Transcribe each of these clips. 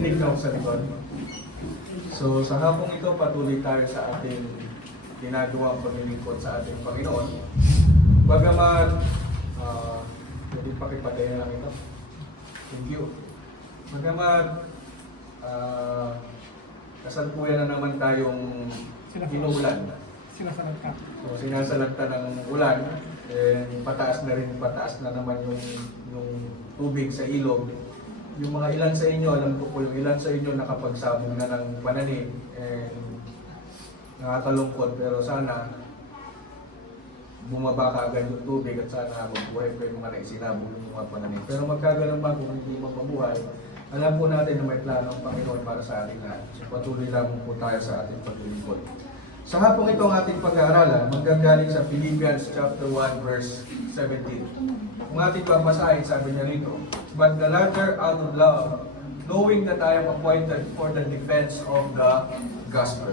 narinig na ako sa likod. So sa hapong ito, patuloy tayo sa ating ginagawang paglilingkod sa ating Panginoon. Bagaman, hindi pakipatay na lang ito. Thank you. Bagaman, kasalukuyan na naman tayong inuulan. Sinasalagta. So sinasalagta ng ulan, pataas na naman yung tubig sa ilog. Yung mga ilan sa inyo, alam ko po yung ilan sa inyo nakapagsabong na ng pananim, nakakalungkot, pero sana bumaba ka agad yung tubig at sana magbuhay pa yung mga naisinabong yung mga pananim. Pero magkagalang ba kung hindi mapabuhay, alam po natin na may plano ang Panginoon para sa ating lahat. So patuloy lang po tayo sa ating paglilingkod. Sa hapong ito ang ating pag-aaralan, manggagaling sa Philippians chapter 1 verse 17. Kung ating babasahin, sabi niya rito, "But the latter out of love, knowing that I am appointed for the defense of the gospel."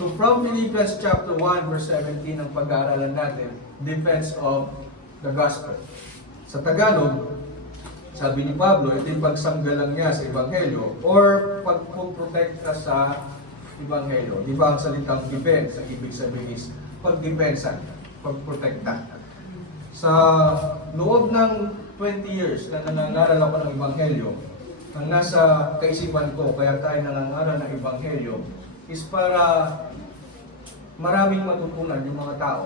So from Philippians chapter 1 verse 17 ang pag-aaralan natin, defense of the gospel. Sa Tagalog, sabi ni Pablo, ito yung pagsanggalang niya sa Ebanghelyo or pagpuprotekta sa Ebanghelyo. Di ba ang salitang defense, ang ibig sabihin is pagdepensa, pagprotekta. Sa loob ng 20 years na nangangaral ako ng Ebanghelyo, ang nasa kaisipan ko, kaya tayo nangangaral ng Ebanghelyo, is para maraming matutunan yung mga tao,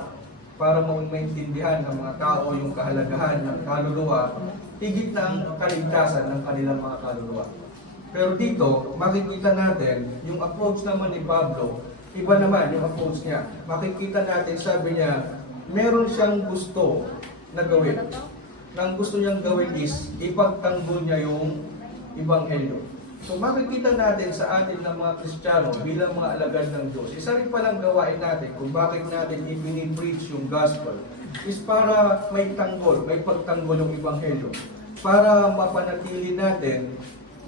para maintindihan ng mga tao yung kahalagahan ng kaluluwa, higit na ang kaligtasan ng kanilang mga kaluluwa. Pero dito, makikita natin, yung approach naman ni Pablo, iba naman yung approach niya. Makikita natin, sabi niya, meron siyang gusto na gawin. Ang gusto niyang gawin is, ipagtanggol niya yung Ebanghelyo. So makikita natin sa atin ng mga Kristiyano bilang mga alagad ng Diyos. Isa rin palang gawain natin kung bakit natin ipinipreach yung gospel is para may pagtanggol yung Ebanghelyo. Para mapanatili natin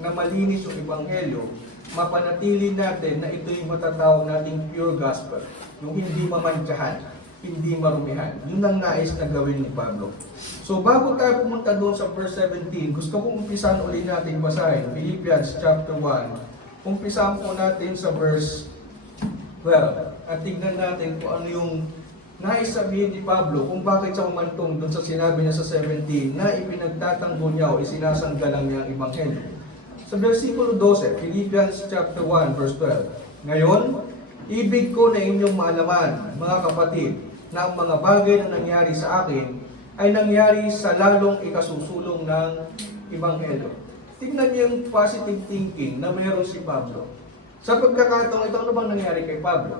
na malinis yung Ebanghelyo, mapanatili natin na ito yung matatawag nating pure gospel, yung hindi mamantsahan, hindi marumihan. Yun ang nais na gawin ni Pablo. So bago tayo pumunta doon sa verse 17, gusto kong umpisan ulit natin basahin, Philippians chapter 1. Umpisan po natin sa verse 12 at tignan natin kung ano yung nais sabihin ni Pablo kung bakit siya umantong doon sa sinabi niya sa 17 na ipinagtatanggol niya o isinasanggalang niya ang Ebanghelyo. Sa versikulo 12, Philippians chapter 1 verse 12. Ngayon, ibig ko na inyong maalaman, mga kapatid, na ang mga bagay na nangyari sa akin ay nangyari sa lalong ikasusulong ng Ebanghelyo. Tingnan niyo yung positive thinking na mayroon si Pablo. Sa pagkakataong ito, ano bang nangyari kay Pablo?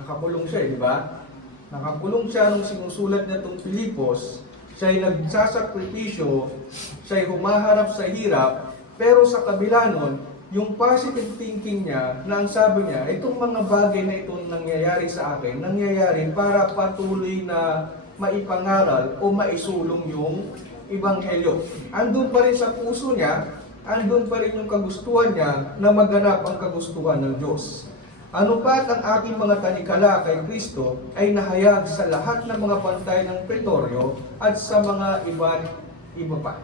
Nakakulong siya, di ba? Nakakulong siya nung sinusulat niya itong Filipos. Siya'y nagsasakripisyo, siya'y humaharap sa hirap, pero sa kabila nun, yung positive thinking niya, na ang sabi niya, itong mga bagay na itong nangyayari sa akin, nangyayari para patuloy na maipangaral o maisulong yung Ebanghelyo. Andun pa rin sa puso niya, andun pa rin yung kagustuhan niya na maganap ang kagustuhan ng Diyos. Ano pa't ang aking mga tanikala kay Kristo ay nahayag sa lahat ng mga pantay ng Pretoryo at sa mga iba pa.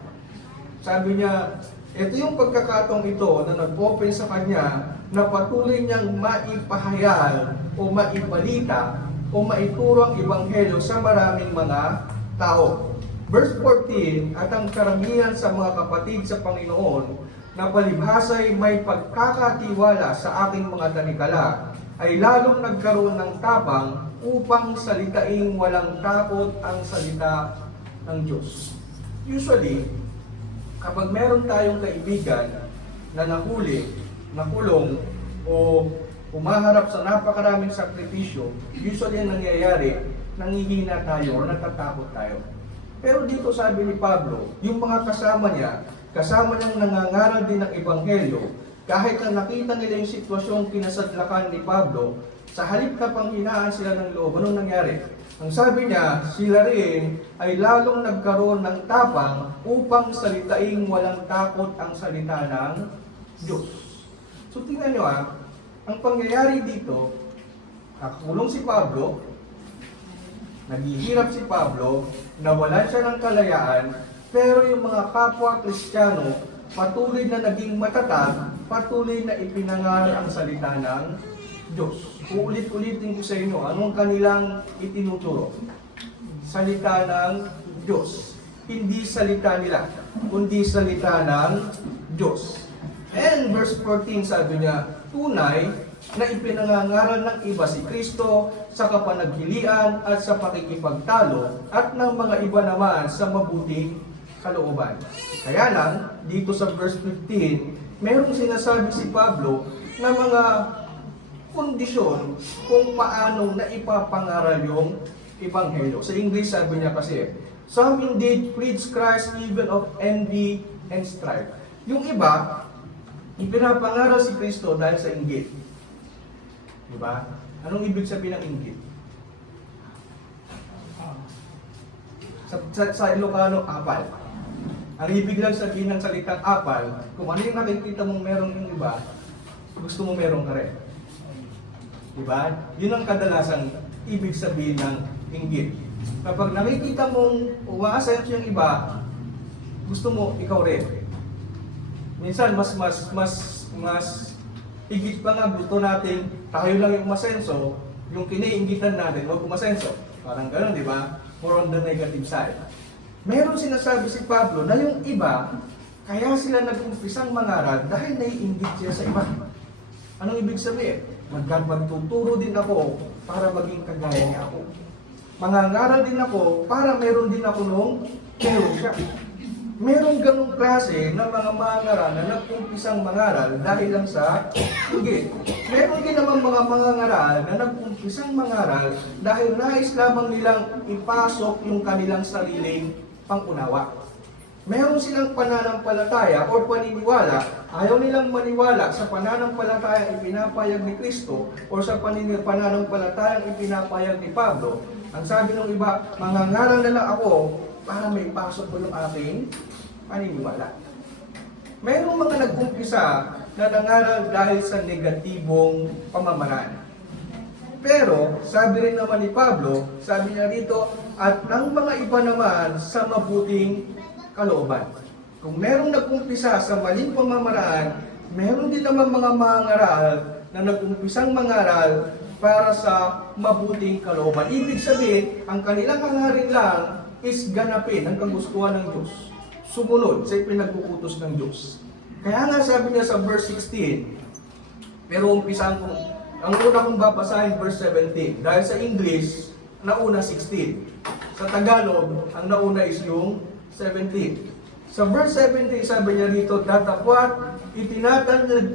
Sabi niya, ito yung pagkakataong ito na nag-open sa kanya na patuloy niyang maipahayag o maibalita o maituro ang Ebanghelyo sa maraming mga tao. Verse 14, at ang karamihan sa mga kapatid sa Panginoon na palibhasa'y may pagkakatiwala sa aking mga tanikala ay lalong nagkaroon ng tapang upang salitaing walang takot ang salita ng Diyos. Usually, kapag meron tayong kaibigan na nahuli, nakulong, o umaharap sa napakaraming sakripisyo, usually ang nangyayari, nanghihina tayo o natatakot tayo. Pero dito sabi ni Pablo, yung mga kasama niyang nangangaral din ng Ebanghelyo, kahit na nakita nila yung sitwasyong kinasadlakan ni Pablo, sa halip na panghinaan sila ng loob, anong nangyari? Ang sabi niya, sila rin ay lalong nagkaroon ng tapang upang salitaing walang takot ang salita ng Diyos. So tingnan nyo ang pangyayari dito, nakakulong si Pablo, naghihirap si Pablo, nawalan siya ng kalayaan, pero yung mga kapwa Kristiyano patuloy na naging matatag, patuloy na ipinangaral ang salita ng Diyos. Uulit-ulitin ko sa inyo, anong kanilang itinuturo? Salita ng Diyos. Hindi salita nila, kundi salita ng Diyos. And verse 14 sabi niya, tunay na ipinangangaral ng iba si Kristo sa kapanaghilian at sa pakikipagtalo at ng mga iba naman sa mabuting kalooban. Kaya lang, dito sa verse 15, merong sinasabi si Pablo na mga kondisyon kung paano na ipapangaral yung Ebanghelyo. Sa English sabi niya kasi, some indeed preach Christ even of envy and strife. Yung iba, ipinapangaral si Kristo dahil sa inggit. Diba? Anong ibig sabihin ng inggit? Sa Ilocano, apal. Ang ibig lang sabihin ng salitang apal, kung ano yung nakikita mong meron yung iba, gusto mo meron ka rin. Diba? Yun ang kadalasang ibig sabihin ng inggit. Kapag nakikita mong umaasenso yung iba, gusto mo ikaw rin. Minsan mas higit pa nga gusto natin tayo lang yung umasenso, yung kiniinggitan natin wag umasenso. Parang gano'n, di ba? More on the negative side. Meron sinasabi si Pablo na yung iba, kaya sila nag-umpisang mangaral dahil naiinggit sila sa iba. Anong ibig sabihin? Magtuturo din ako para maging kagaya niya ako. Mangangaral din ako para meron din ako nung meron siya. Merong ganong klase ng mga mangaral na nag-umpisang mangaral dahil lang sa inggit. Meron din naman mga mangaral na nag-umpisang mangaral dahil nais lamang nilang ipasok yung kanilang sariling pangunawa. Meron silang pananampalataya o paniniwala, ayaw nilang maniwala sa pananampalataya ipinapayag ni Kristo o sa pananampalataya ipinapayag ni Pablo. Ang sabi ng iba, mangangaral na lang ako para may pasok ko yung aking paniniwala. Mayroong mga nag-umpisa na nangaral dahil sa negatibong pamamaraan. Pero, sabi rin naman ni Pablo, sabi niya dito, at ng mga iba naman sa mabuting kalooban. Kung merong nag-umpisa sa maling pamamaraan, meron din naman mga mangaral na nag-umpisang mangaral para sa mabuting kalooban. Ibig sabihin, ang kanilang hangarin lang is ganapin ang kagustuhan ng Diyos. Sumunod sa pinag-uutos ng Diyos. Kaya nga sabi niya sa verse 16, pero umpisahan ko, ang una kong babasahin verse 17, dahil sa English, nauna 16. Sa Tagalog, ang nauna is yung 17. Sa verse 17, sabi niya rito, datapwat,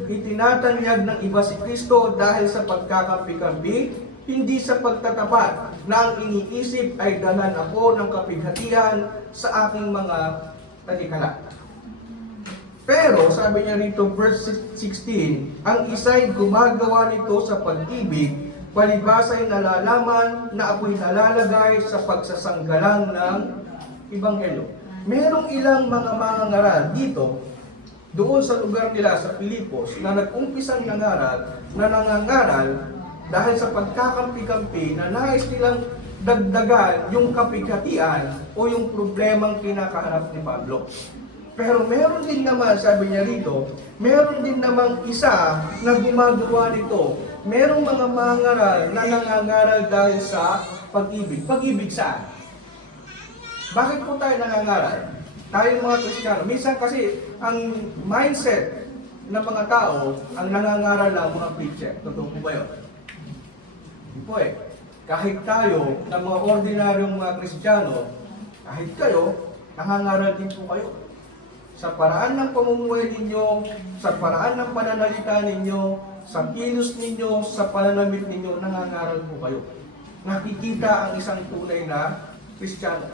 itinatanyag ng iba si Kristo dahil sa pagkakampi-kampi, hindi sa pagtatapat na ang iniisip ay dalan ako ng kapighatian sa aking mga talikala. Pero, sabi niya rito, verse 16, ang isa'y gumagawa nito sa pag-ibig, palibasa'y nalalaman na ako'y nalalagay sa pagsasanggalang ng Ebanghelyo. Merong ilang mga mangangaral dito, doon sa lugar nila sa Pilipos, na nag-umpisang nangangaral dahil sa pagkakampi-kampi na nais nilang dagdagan yung kapighatian o yung problemang kinakaharap ni Pablo. Pero meron din naman, sabi niya rito, meron din namang isa na gumagawa nito. Merong mga mangaral na nangangaral dahil sa pag-ibig. Pag-ibig saan? Bakit po tayo nangangaral? Tayo mga Kristiyano. Minsan kasi ang mindset ng mga tao, ang nangangaral lang mga preacher. Totoo po ba yun? Hindi po eh. Kahit tayo, ng mga ordinaryong mga Kristiyano, kahit kayo, nangangaral din po kayo. Sa paraan ng pamumuhay ninyo, sa paraan ng pananalita ninyo, sa kilos ninyo, sa pananamit ninyo, nangangaral po kayo. Nakikita ang isang tunay na Kristiyano.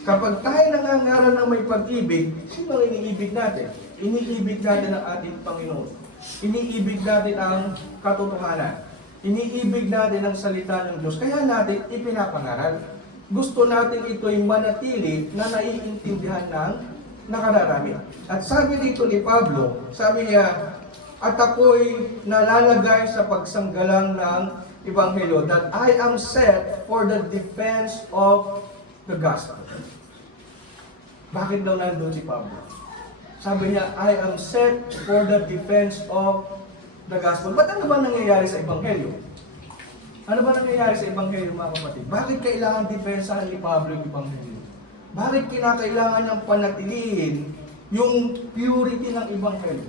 Kapag tayo nangangaral ng may pag-ibig, sino ang iniibig natin? Iniibig natin ang ating Panginoon. Iniibig natin ang katotohanan. Iniibig natin ang salita ng Diyos. Kaya natin ipinapangaral. Gusto natin ito'y manatili na naiintindihan ng nakararami. At sabi dito ni Pablo, sabi niya, at ako'y nalalagay sa pagsanggalang ng Ebanghelyo that I am set for the defense of the gospel. Bakit daw nandun si Pablo? Sabi niya, I am set for the defense of the gospel. Ba't ano ba nangyayari sa Ebanghelyo? Ano ba nangyayari sa Ebanghelyo, mga kapatid? Bakit kailangan depensahan ni Pablo yung Ebanghelyo? Bakit kinakailangan niyang panatilihin yung purity ng Ebanghelyo?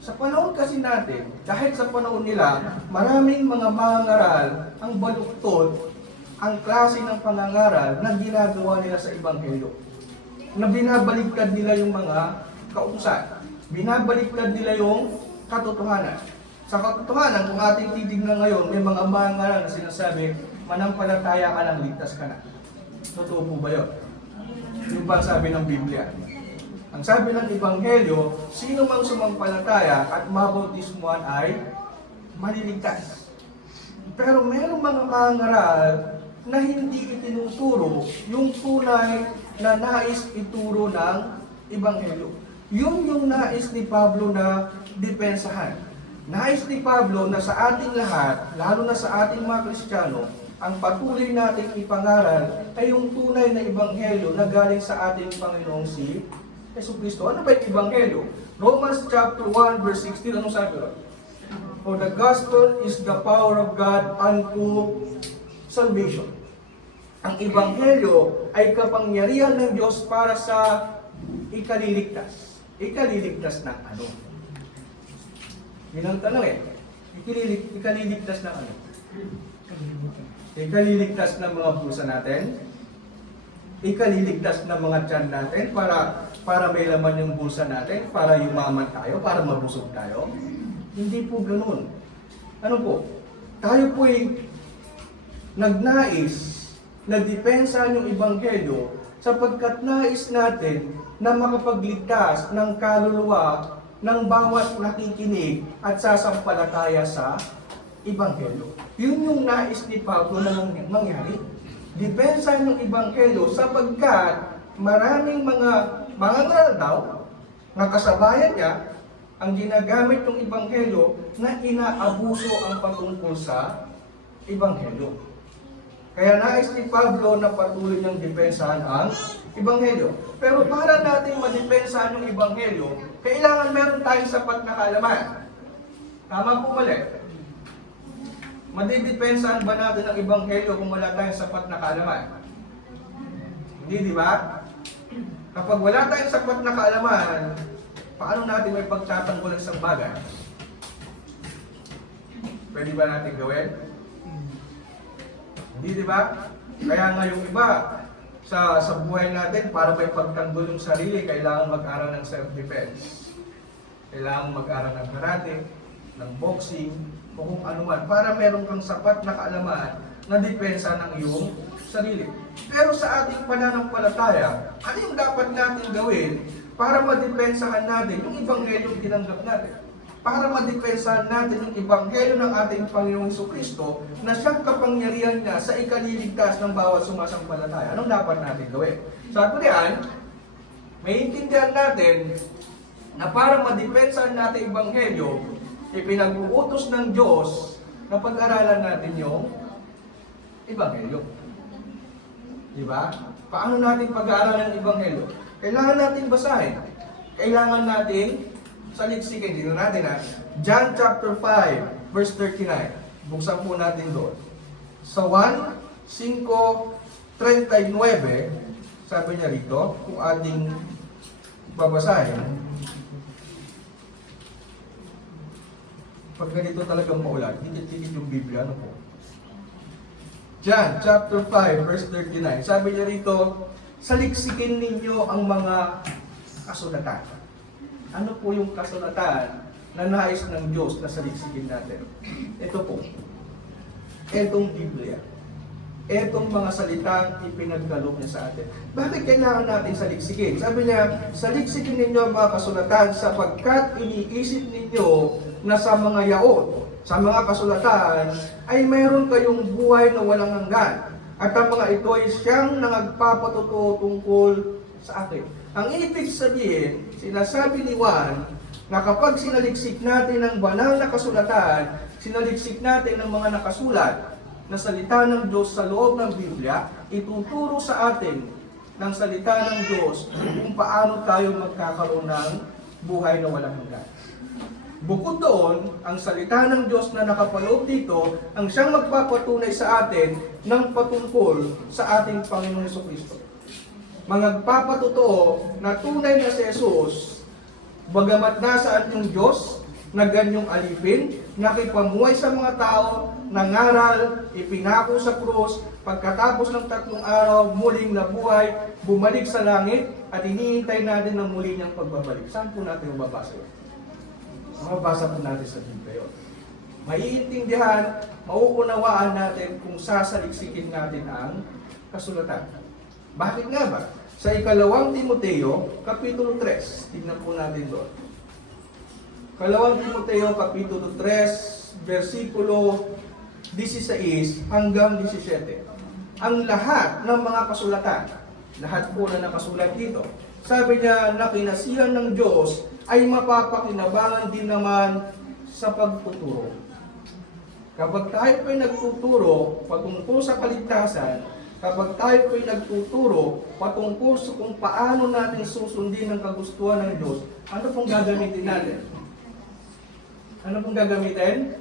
Sa panahon kasi natin, dahil sa panahon nila, maraming mga mangangaral ang baluktot, ang klase ng pangangaral na ginagawa nila sa Ebanghelyo. Na binabaligtad nila yung mga kautusan. Binabaliktad nila yung katotohanan. Sa katotohanan, kung ating titignan ngayon, may mga mangangaral na sinasabi, manampalataya ka lang, ligtas ka na. Totoo po ba yun? Yung ba sabi ng Biblia? Ang sabi ng Ebanghelyo, sino mang sumampalataya at mabautismuhan ay maliligtas. Pero mayroong mga mangangaral na hindi itinuturo yung tunay na nais ituro ng Ebanghelyo. Yun yung nais ni Pablo na depensahan. Nais ni Pablo na sa ating lahat, lalo na sa ating mga Kristiyano, ang patuloy nating ipangaral ay yung tunay na Ebanghelyo na galing sa ating Panginoong si Jesucristo. Ano ba yung Ebanghelyo? Romans chapter 1 verse 16, anong sabi ron? For the gospel is the power of God unto salvation. Ang Ebanghelyo ay kapangyarihan ng Diyos para sa ikaliligtas. Ikaliligtas ng ano? Yun ang tanong eh. Ikaliligtas ng ano? Ikaliligtas ng mga pusa natin. Ikaliligtas ng mga tiyan natin para may laman yung bulsa natin, para yumaman tayo, para mabusog tayo. Hindi po ganoon. Ano po? Tayo po'y nagnais, nagdepensa yung Ebanghelyo sapagkat nais natin na makapagligtas ng kaluluwa ng bawat nakikinig at sasampalataya sa Ebanghelyo. Yun yung nais ni Pablo na mangyari. Depensa ng Ebanghelyo sapagkat maraming mga mangangaral daw na kasabayan niya ang ginagamit ng Ebanghelyo na inaabuso ang patungkol sa Ebanghelyo. Kaya nais ni Pablo na patuloy niyang depensahan ang Ebanghelyo. Pero para natin madepensahan yung Ebanghelyo, kailangan meron tayong sapat na kaalaman. Tama po mali. Madidepensahan ba natin ang Ebanghelyo kung wala tayong sapat na kaalaman? Hindi, di ba? Kapag wala tayong sapat na kaalaman, paano natin may pagtatanggol ng isang bagay? Pwede ba natin gawin? Hindi, di ba? Kaya nga yung iba, sa buhay natin, para may pagtanggol yung sarili, kailangan mag-aral ng self-defense. Kailangan mag-aral ng karate, ng boxing, o kung ano man, para meron kang sapat na kaalaman na depensa ng iyong sarili. Pero sa ating pananampalataya, ano yung dapat natin gawin para madepensahan natin yung Ebanghelyo tinanggap natin? Para madepensahan natin yung Ebanghelyo ng ating Panginoong Jesucristo na siyang kapangyarihan niya sa ikaliligtas ng bawat sumasampalataya. Anong dapat natin gawin? Sa atulian, maintindihan natin na para madepensahan natin Ebanghelyo, ipinag-uutos ng Diyos na pag-aralan natin yung Ebanghelyo. Diba? Paano natin pag-aaralan ng Ebanghelyo? Kailangan natin basahin. Kailangan natin saliksikin. Dito natin John chapter 5, verse 39. Buksan po natin doon. Sa 1:5:39, sabi niya rito, kung ating babasahin, pag ganito talagang maulan, titit-titit yung Biblia, ano po? John chapter 5 verse 39. Sabi niya rito, saliksikin ninyo ang mga kasulatan. Ano po yung kasulatan na nais ng Diyos na saliksikin natin? Ito po. Etong Biblia. Etong mga salitang ipinagkaloob niya sa atin. Bakit kailangan natin saliksikin? Sabi niya, saliksikin ninyo ang mga kasulatan sapagkat iniisip ninyo na sa mga yaon, sa mga kasulatan, ay mayroon kayong buhay na walang hanggan. At ang mga ito ay siyang nagpapatotoo tungkol sa akin. Ang ibig sabihin, sinasabi ni Juan, na kapag sinaliksik natin ang banal na kasulatan, sinaliksik natin ang mga nakasulat na salita ng Diyos sa loob ng Biblia, ituturo sa atin ng salita ng Diyos kung paano tayo magkakaroon ng buhay na walang hanggan. Bukod doon, ang salita ng Diyos na nakapaloob dito ang siyang magpapatunay sa atin ng patungkol sa ating Panginoong Jesucristo. Magpapatotoo na tunay na si Jesus, bagamat nasaan yung Diyos, na ganyong alipin, nakipamuhay sa mga tao, nangaral, ipinako sa krus, pagkatapos ng 3 araw, muling nabuhay, bumalik sa langit, at hinihintay natin ang muli niyang pagbabalik. Saan po natin mababasa yun? Mababasa po natin sa Biblia yun. Maiintindihan, mauunawaan natin kung sasaliksikin natin ang kasulatan. Bakit nga ba? Sa 2 Timoteo, Kapitulo 3, tignan po natin doon. 2 Timoteo Kapitulo 3, versikulo 16 hanggang 17. Ang lahat ng mga kasulatan, lahat po na nakasulat dito, sabi niya na kinasihan ng Diyos ay mapapakinabangan din naman sa pagtuturo. Kapag tayo po'y nagtuturo patungkol sa kaligtasan, kapag tayo po'y nagtuturo patungkol sa kung paano natin susundin ang kagustuhan ng Diyos, ano pong gagamitin natin? Ano pong gagamitin?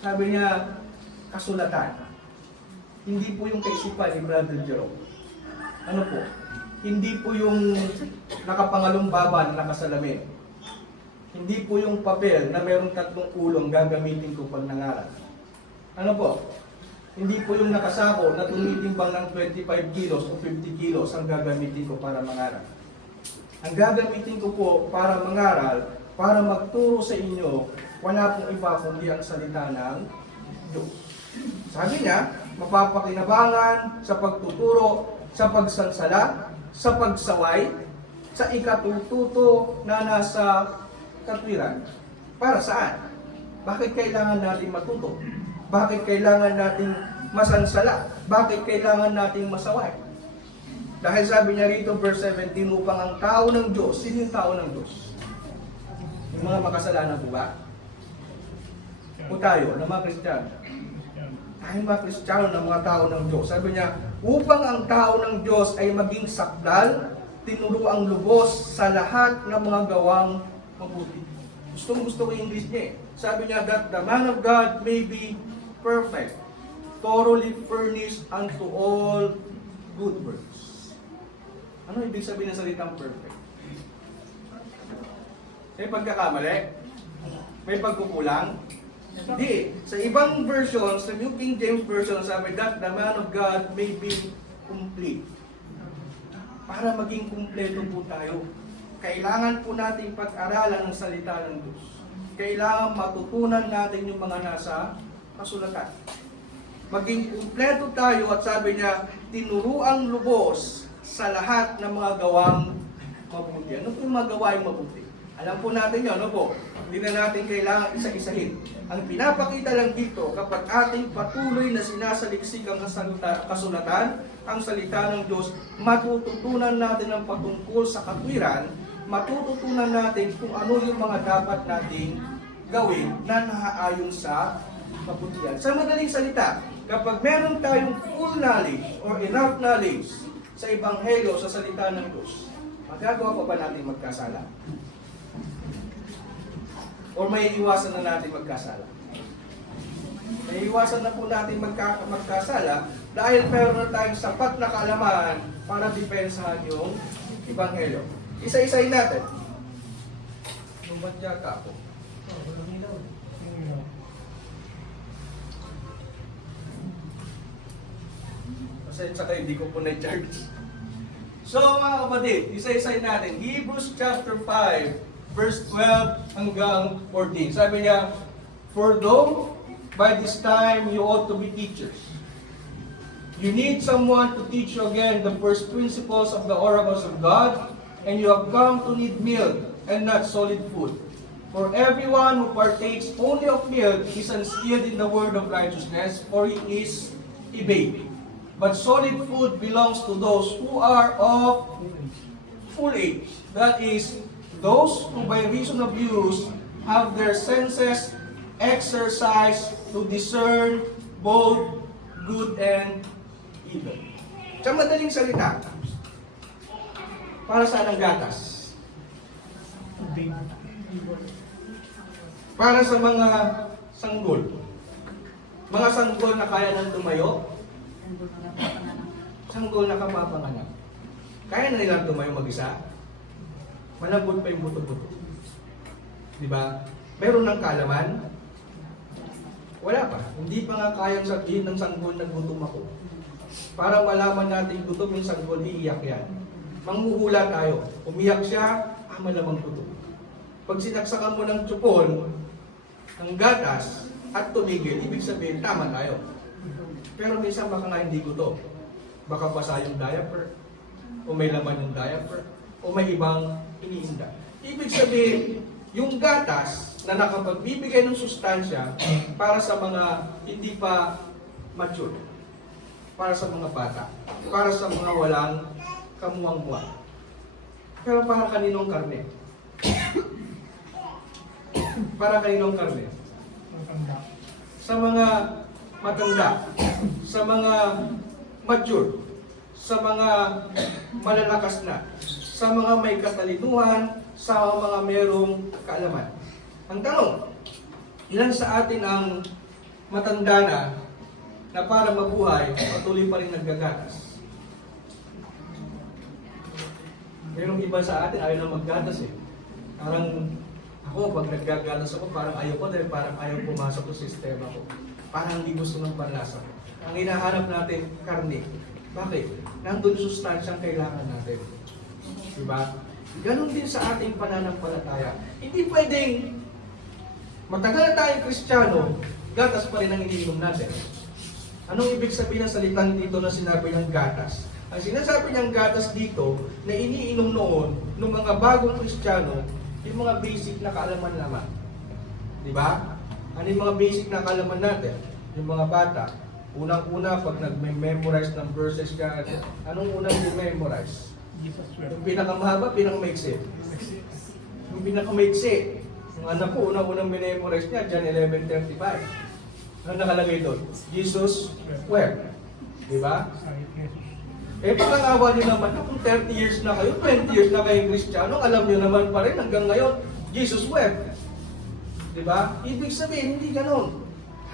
Sabi niya, kasulatan. Hindi po yung kaisipan ni Brother Jerome. Ano po? Hindi po yung nakapangalumbaba na nakasalamin. Hindi po yung papel na mayroong 3 ulong gagamitin ko pag nangaral. Ano po? Hindi po yung nakasako na tumitimbang ng 25 kilos o 50 kilos ang gagamitin ko para mangaral. Ang gagamitin ko po para mangaral, para magturo sa inyo, wala pong iba kundi ang salita ng Diyos. Sabi niya, mapapakinabangan sa pagtuturo, sa pagsansala, sa pagsaway, sa ikatututo na nasa katwiran. Para saan? Bakit kailangan natin matuto? Bakit kailangan natin masansala? Bakit kailangan natin masaway? Dahil sabi niya rito, verse 17, upang ang tao ng Diyos, sino yung tao ng Diyos? Yung mga makasalanan po ba? O tayo, na mga Kristiyano? Tayo mga Kristiyano ng mga tao ng Diyos. Sabi niya, upang ang tao ng Diyos ay maging sakdal, tinuro ang lubos sa lahat ng mga gawang mabuti. Gusto ko yung English niya eh. Sabi niya, that the man of God may be perfect, thoroughly furnished unto all good works. Ano ibig sabihin ng salitang perfect? May pagkakamali? May pagkukulang? Hindi. Sa ibang version, sa New King James Version, sabi that the man of God may be complete. Para maging kumpleto po tayo, kailangan po natin pag-aralan ang salita ng Diyos. Kailangan matutunan natin yung mga nasa kasulatan. Maging kumpleto tayo at sabi niya, tinuruang lubos sa lahat ng mga gawang mabuti. Ano po yung mga gawaing mabuti? Alam po natin yun, ano po? Hindi na natin kailangan isa-isahin. Ang pinapakita lang dito, kapag ating patuloy na sinasaliksik ang kasulatan, ang salita ng Diyos, matututunan natin ang patungkol sa katwiran, matututunan natin kung ano yung mga dapat nating gawin na naaayon sa kabutihan. Sa madaling salita, kapag meron tayong full knowledge or enough knowledge sa Ebanghelyo, sa salita ng Diyos, magagawa pa ba natin magkasala? O may iwasan na natin magkasala? May iwasan na po natin magkasala dahil meron na tayong sapat na kaalaman para depensahan yung Ebanghelyo. Isa-isahin natin. Lumat yata ako. Kasi saka hindi ko po na-charge. So mga kapatid, isa-isahin natin. Hebrews chapter 5, verse 12 hanggang 14. Sabi niya, for though by this time you ought to be teachers, you need someone to teach you again the first principles of the oracles of God, and you have come to need milk and not solid food. For everyone who partakes only of milk is unskilled in the word of righteousness, for he is a baby. But solid food belongs to those who are of full age. That is, those who by reason of use have their senses exercised to discern both good and evil. Sa madaling salita, Para saan ang gatas? Para sa mga sanggol. Mga sanggol na kaya nang tumayo. Sanggol na kapapanganak. Kaya na nilang tumayo mag-isa. Malambot pa yung buto-buto. Diba? Meron ng kalaman. Wala pa. Hindi pa nga kayang sabihin ng sanggol na gutom ako. Para malaman natin gutom yung sanggol, iiyak yan. Manghuhula tayo. Umiyak siya, malamang gutom. Pag sinaksakan mo ng tsupon, ng gatas, at tumigil, ibig sabihin, tama tayo. Pero minsan baka nga hindi gutom. Baka basa yung diaper, o may laman yung diaper, o may ibang iniinda. Ibig sabihin, yung gatas na nakapagbibigay ng sustansya para sa mga hindi pa mature, para sa mga bata, para sa mga walang kamuwang-muwang. Pero para kaninong karne? Para kaninong karne? Sa mga matanda, sa mga mature, sa mga malalakas na, sa mga may katalinuhan, sa mga merong kaalaman. Ang tanong, ilan sa atin ang matanda na para mabuhay, patuloy pa rin naggagatas? Merong iba sa atin, ayaw na maggatas eh. Parang ako, pag naggagatas ako, parang ayaw ko dahil parang ayaw pumasok sa sistema ko. Parang hindi gusto ng panlasa. Ang hinahanap natin, karne. Bakit? Nandun sustansyang kailangan natin. Diba? Ganon din sa ating pananampalataya. Hindi pwedeng matagal na tayong Kristiyano, gatas pa rin ang iniinom natin. Anong ibig sabihin ng salitang dito na sinabi ng gatas? Ang sinasabi ng gatas dito na iniinom noon ng mga bagong Kristiyano, yung mga basic na kaalaman naman. Diba? Ano yung mga basic na kaalaman natin? Yung mga bata, unang-una pag nag-memorize ng verses ka, anong unang memorize? Yung pinakamahaba, pinakamaiksi. Yung pinakamaiksi, yung anak ko, unang-unang memorize niya, John 11:35. Ano nakalagay doon? Jesus wept. Diba? Eh, pagkakawa nyo naman, kung 30 years na kayo, 20 years na kayong Kristiyano, alam nyo naman pa rin hanggang ngayon, Jesus wept. Diba? Ibig sabihin, hindi ganon.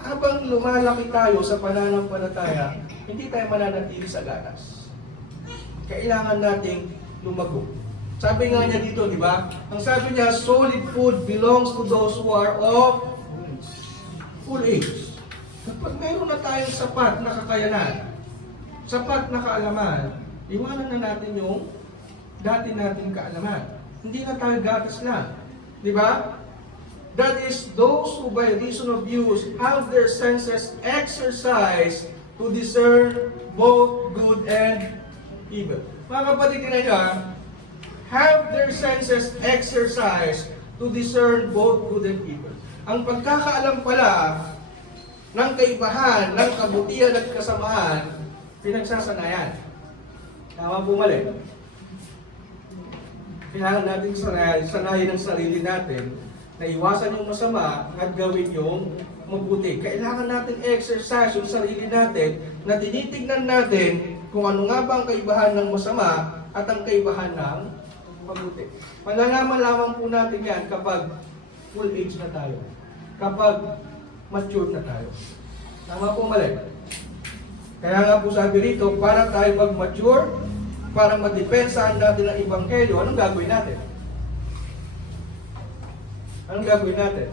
Habang lumalaki tayo sa pananampalataya, hindi tayo mananatili sa gatas. Kailangan nating lumago. Sabi nga niya dito, di ba? Ang sabi niya, solid food belongs to those who are of full age. Kapag mayroon na tayong sapat na kakayanan, sapat na kaalaman, iwanan na natin yung dati nating kaalaman. Hindi na tayo gatas lang. Di ba? That is, those who by reason of use have their senses exercised to discern both good and evil. Mga kapatid nila, have their senses exercised to discern both good and evil. Ang pagkakaalam pala ng kaibahan, ng kabutihan at kasamaan, pinagsasanayan. Tama po mali. Kailangan natin sanayin ang sarili natin na iwasan yung masama at gawin yung mabuti. Kailangan natin exercise yung sarili natin na tinitignan natin kung ano nga ba ang kaibahan ng masama at ang kaibahan ng mabuti. Malalaman lamang po natin yan kapag full age na tayo. Kapag mature na tayo. Tama po mali. Kaya nga po sabi rito, para tayo mag-mature, para madepensahan natin ang Ebanghelyo, anong gagawin natin? Anong gagawin natin?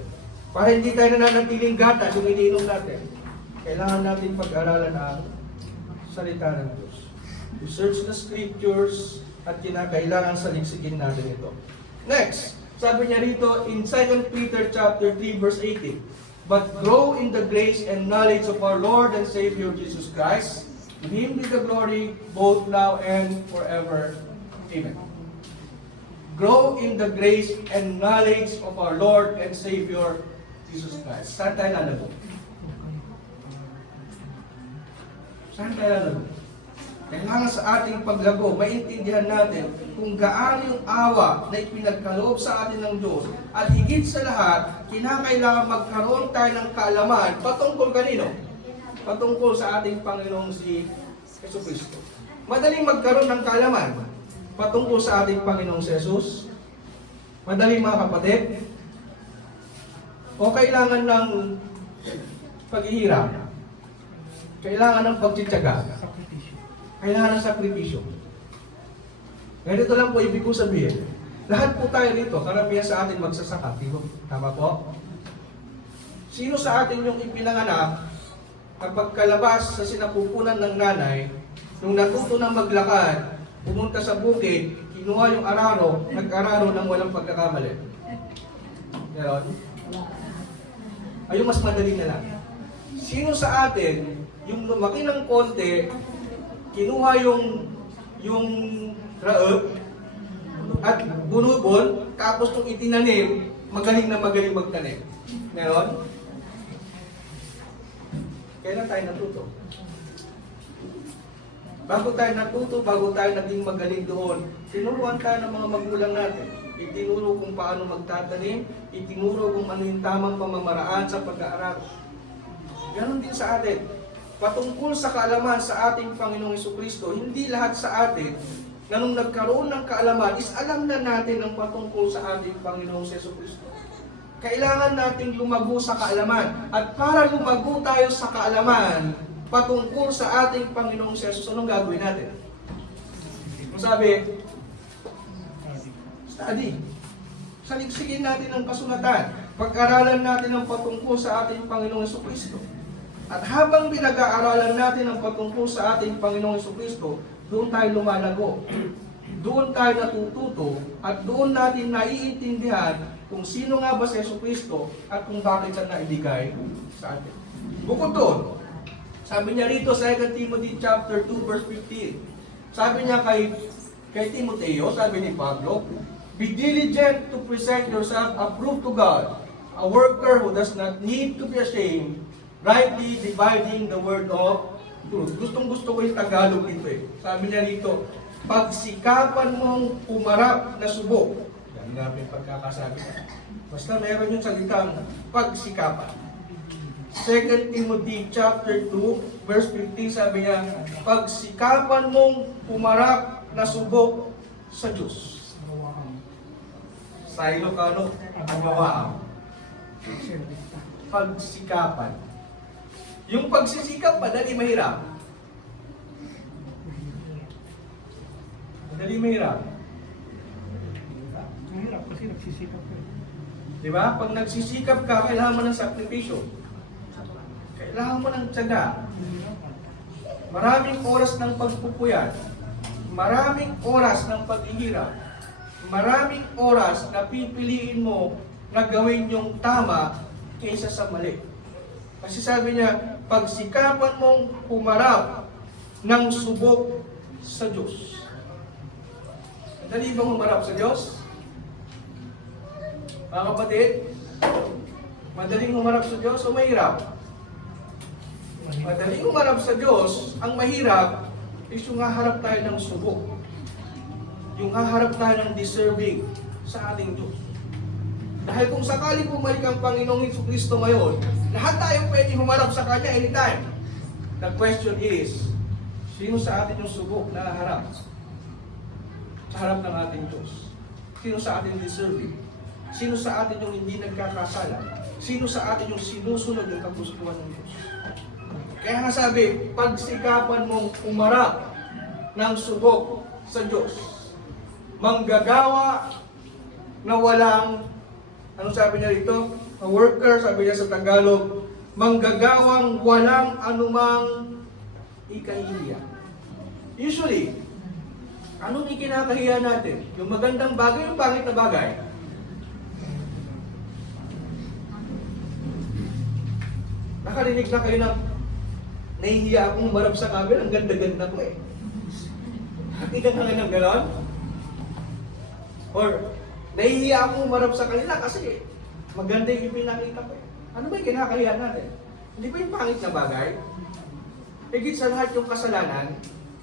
Para hindi tayo nananatiling gatas yung iniinom natin, kailangan natin pag-aralan ang salita ng Diyos. Research the scriptures at kinakailangan saligsigin natin ito. Next, sabi niya rito in 2 Peter chapter 3 verse 18, but grow in the grace and knowledge of our Lord and Savior Jesus Christ. To Him be the glory both now and forever. Amen. Grow in the grace and knowledge of our Lord and Savior Jesus Christ. Saan tayo lalago? Saan tayo lalago? Kailangan sa ating paglago, maintindihan natin kung gaano yung awa na ipinagkaloob sa atin ng Diyos at higit sa lahat, kinakailangan magkaroon tayo ng kaalaman patungkol kanino? Patungkol sa ating Panginoong si Jesucristo. Madaling magkaroon ng kaalaman. patungkol sa ating Panginoong Jesus? Madali mga kapatid? O kailangan ng paghihirap? Kailangan ng pagtsitsaga? Kailangan ng sakripisyo? Ganito lang po ibig ko sabihin. Lahat po tayo dito, karamihan sa atin magsasaka. Tama po? Sino sa atin yung ipinanganak kapag kalabas sa sinapupunan ng nanay, nung natuto na maglakad, pumunta sa bukid, kinuha yung araro, nag-araro ng walang pagkakamali? Meron? Ayun, mas madali na lang. Sino sa atin, yung lumaki ng konti, kinuha yung raep, at bunubon, tapos nung itinanim, magaling na magaling magtanim? Meron? Kailan tayo natuto? Bago tayo natuto, bago tayo naging magaling doon, tinuruan tayo ng mga magulang natin. Itinuro kung paano magtatanim, itinuro kung ano yung tamang pamamaraan sa pag-aaral. Ganon din sa atin. Patungkol sa kaalaman sa ating Panginoong Jesucristo, hindi lahat sa atin na nung nagkaroon ng kaalaman is alam na natin ang patungkol sa ating Panginoong Jesucristo. Kailangan nating lumago sa kaalaman. At para lumago tayo sa kaalaman patungkol sa ating Panginoong Jesus, anong gagawin natin? Kung sabi, study. Saligsigin natin ang kasulatan. Pag-aralan natin ang patungkol sa ating Panginoong Jesucristo. At habang pinag-aaralan natin ang patungkol sa ating Panginoong Jesucristo, doon tayo lumalago. Doon tayo natututo at doon natin naiintindihan kung sino nga ba si Jesucristo at kung bakit siya naibigay sa atin. Bukod doon, sabi niya rito sa 2 Timothy chapter 2 verse 15. Sabi niya kay Timoteo, sabi ni Pablo, be diligent to present yourself approved to God, a worker who does not need to be ashamed, rightly dividing the word of truth. Gustong-gusto ko yung Tagalog dito eh. Sabi niya rito, pagsikapan mong umarap na subok. Yan namin pagkakasabi. Basta meron yung salitang pagsikapan. 2 Timothy chapter 2 verse 15 sabi niya, pagsikapan mong umarap na subok sa Diyos. Sa Ilocano, agawaan. Pagsikapan. Yung pagsisikap, madali mahirap. Madali mahirap. Mahirap kasi nagsisikap ka. Di ba? Pag nagsisikap ka, kailangan mo ng sakripisyo. Kailangan mo ng tiyaga. Maraming oras ng pagpupuyat. Maraming oras ng paghihirap. Maraming oras na pipiliin mo na gawin yung tama kaysa sa mali. Kasi sabi niya, pagsikapan mong humarap ng subok sa Diyos. Madali bang humarap sa Diyos? Mga kapatid, madaling humarap sa Diyos o mahirap? Madaling humarap sa Diyos, ang mahirap is yung haharap tayo ng subok. Yung haharap tayo ng deserving sa ating Diyos. Dahil kung sakali bumalik ang Panginoong Jesucristo ngayon, lahat tayo pwede humarap sa Kanya anytime. The question is, sino sa atin yung subok na haharap sa harap ng ating Diyos? Sino sa atin deserving? Sino sa atin yung hindi nagkakasala? Sino sa atin yung sinusunod yung kagustuhan ng Diyos? Kaya nga sabi, pagsikapan mong umarap ng subok sa Diyos, manggagawa na walang, anong sabi niya rito? A worker, sabi niya sa Tagalog, manggagawang walang anumang ikahiya. Usually, anong ikinakahiya natin? Yung magandang bagay, yung pangit na bagay? Nakarinig na kayo na nahihiya akong marap sa camera, ang ganda-ganda ko eh. Nakita ka nga ng gano'n? Or, nahihiya akong marap sa kanila kasi maganda yung ipinakita ko eh. Ano ba yung kinakahiya natin? Hindi ba yung pangit na bagay? Higit sa lahat yung kasalanan,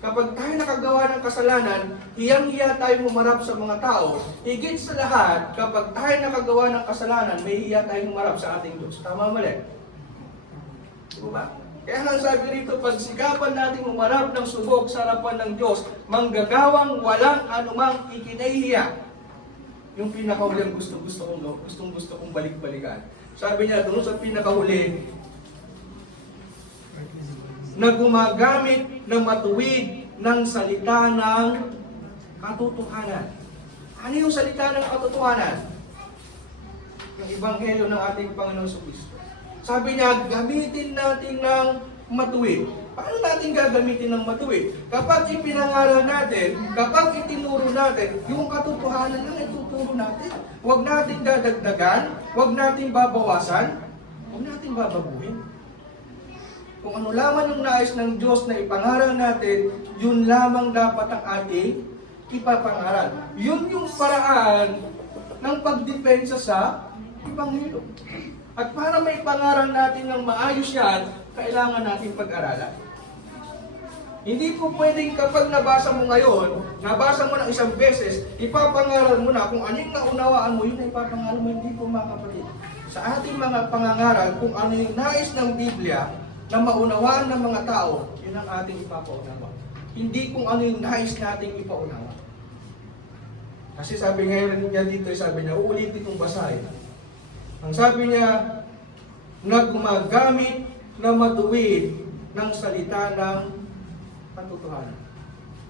kapag tayo nakagawa ng kasalanan, hiyang-hiya tayo humarap sa mga tao. Higit sa lahat, kapag tayo nakagawa ng kasalanan, may hiya tayong humarap sa ating Diyos. Tama mali? Diba ba? Kaya nga sabi rito, pagsikapan natin umarap ng subok sa harapan ng Diyos, manggagawang walang anumang ikinahihiya. Yung pinakahuling gustong-gusto kong balik-balikan. Sabi niya doon sa pinakahuli, na gumagamit ng matuwid ng salita ng katotohanan. Ano yung salita ng katotohanan? Yung Ebanghelyo ng ating Panginoon Jesucristo. Sabi niya, gamitin natin ng matuwid. Paano natin gagamitin ng matuwid? Kapag ipinangaral natin, kapag itinuro natin, yung katotohanan lang ituturo natin. Huwag natin dadagdagan, huwag natin babawasan, huwag natin babaguhin. Kung ano lamang yung nais ng Diyos na ipangaral natin, yun lamang dapat ang ating ipapangaral. Yun yung paraan ng pagdepensa sa Ebanghelyo. At para may pangaral natin ng maayos yan, kailangan natin pag-aralan. Hindi po pwedeng kapag nabasa mo ngayon, nabasa mo ng isang beses, ipapangaral mo na kung ano yung naunawaan mo, yun ay ipapangaral mo. Hindi po, mga kapatid. Sa ating mga pangangaral, kung ano yung nais ng Biblia na maunawaan ng mga tao, yun ang ating ipapaunawa. Hindi kung ano yung nais nating ipaunawa. Kasi sabi ngayon niya dito, sabi niya, uulitin kong basahin. Ang sabi niya, na gumagamit na matuwid ng salita ng katotohanan.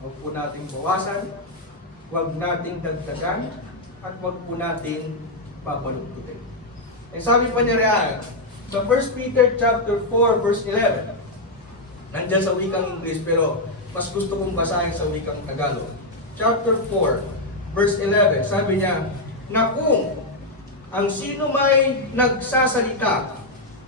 Huwag po nating bawasan, huwag nating dagdagan, at huwag po nating babaluktutin. And sabi pa niya riyan, sa 1 Peter chapter 4 verse 11, nandyan sa wikang English pero mas gusto kong basahin sa wikang Tagalog. Chapter 4 verse 11, sabi niya, na kung ang sino may nagsasalita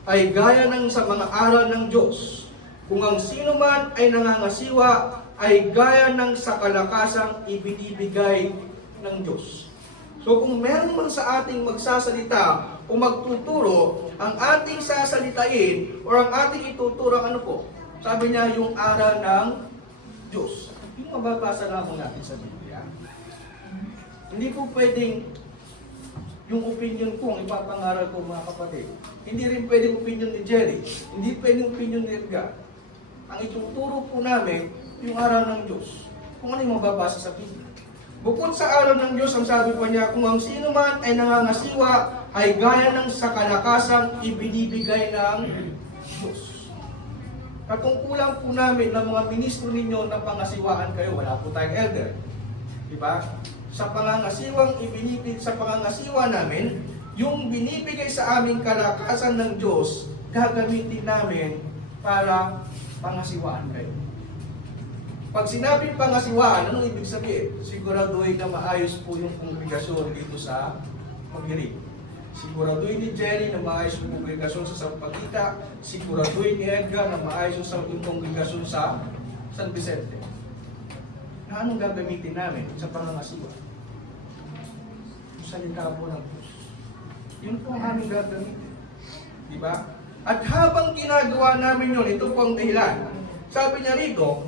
ay gaya ng sa mga aral ng Diyos, kung ang sino man ay nangangasiwa ay gaya ng sa kalakasang ibinibigay ng Diyos. So kung meron man sa ating magsasalita o magtuturo, ang ating sasalitain o ang ating ituturo, ano po? Sabi niya, yung aral ng Diyos. Yung mababasa lamang natin sa Biblia. Hindi po pwedeng yung opinion ko ang ipapangaral ko, mga kapatid. Hindi rin pwedeng opinion ni Jerry. Hindi pwedeng opinion ni Edgar. Ang ituturo po namin, yung aral ng Diyos. Kung ano yung mababasa sa Biblia. Bukod sa aral ng Diyos, ang sabi pa niya, kung ang sino man ay nangangasiwa, ay gaya ng sa kalakasang ibinibigay ng Diyos. Katungkulan po namin ng mga ministro ninyo na pangasiwaan kayo, wala po tayong elder. Diba? Sa pangangasiwang sa pangangasiwa namin, yung binibigay sa aming kalakasan ng Diyos, gagamitin namin para pangasiwaan kayo. Pag sinabing pangasiwaan, anong ibig sabihin? Siguraduhin na maayos po yung kongregasyon dito sa pagdirig. Siguraduhin ni Jerry na maayos yung kongregasyon sa Sampagita. Siguraduhin ni Edgar na maayos yung kongregasyon sa San Vicente. Na anong gagamitin namin sa pangangasiwa? Yung salita po ng Diyos. Yun po ang aming gagamitin. Diba? At habang ginagawa namin yun, ito po ang dahilan. Sabi niya rito,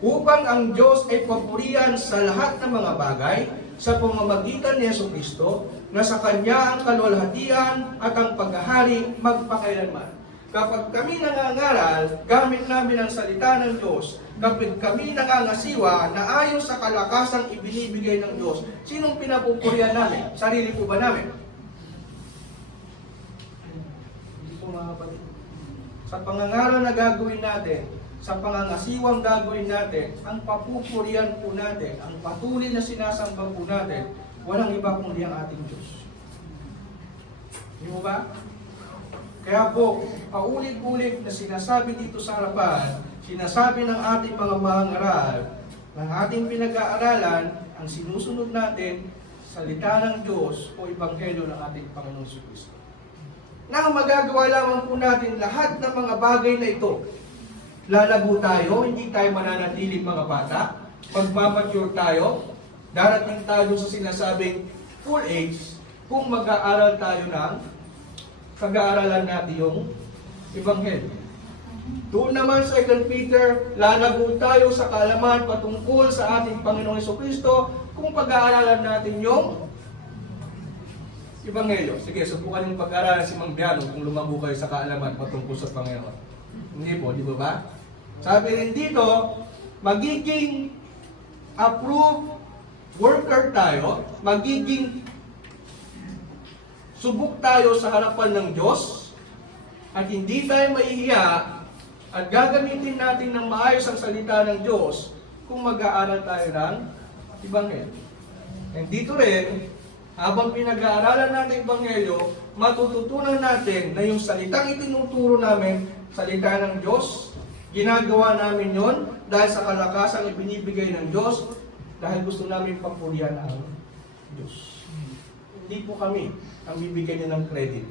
upang ang Diyos ay papurihan sa lahat ng mga bagay sa pamamagitan ni Jesucristo, na sa Kanya ang kaluwalhatian at ang paghahari magpakailanman. Kapag kami nangangaral, gamit namin ang salita ng Diyos. Kapag kami nangangasiwa na ayon sa kalakasang ibinibigay ng Diyos, sinong pinapupurihan namin? Sarili po ba namin? Hindi po, mga kapatid. Sa pangangaral na gagawin natin, sa pangangasiwang gagawin natin, ang papupurihan po natin, ang patuloy na sinasamba po natin, walang iba kundi ang ating Diyos. Di mo ba? Kaya po, paulit-ulit na sinasabi dito sa harapan, sinasabi ng ating mga mangaral, ng ating pinag-aaralan, ang sinusunod natin, salita ng Diyos o Ebanghelyo ng ating Panginoon Jesucristo. Na magagawa lamang po natin lahat ng mga bagay na ito. Lalago tayo, hindi tayo mananatiling mga bata. Magmamature tayo, darating tayo sa sinasabing full age kung mag-aaral tayo ng pag-aaralan natin yung Ebanghelyo. Doon naman sa 2 Peter, lalago tayo sa kaalaman patungkol sa ating Panginoong Jesucristo kung pag-aaralan natin yung Ebanghelyo. Sige, subukan yung pag-aralan si Mang Biano kung lumago kayo sa kaalaman patungkol sa Panginoon. Hindi po, di ba ba? Sabi rin dito, magiging approved worker tayo, magiging subok tayo sa harapan ng Diyos, at hindi tayo mahihiya at gagamitin natin ng maayos ang salita ng Diyos kung mag-aaral tayo ng Ebanghelyo. And dito rin, habang pinag-aaralan natin Ebanghelyo, matututunan natin na yung salitang itinuturo namin, salita ng Diyos, ginagawa namin yon dahil sa kalakasan na binibigay ng Diyos, dahil gusto namin papurihan ang Diyos. Hindi po kami ang bibigyan niya ng credit.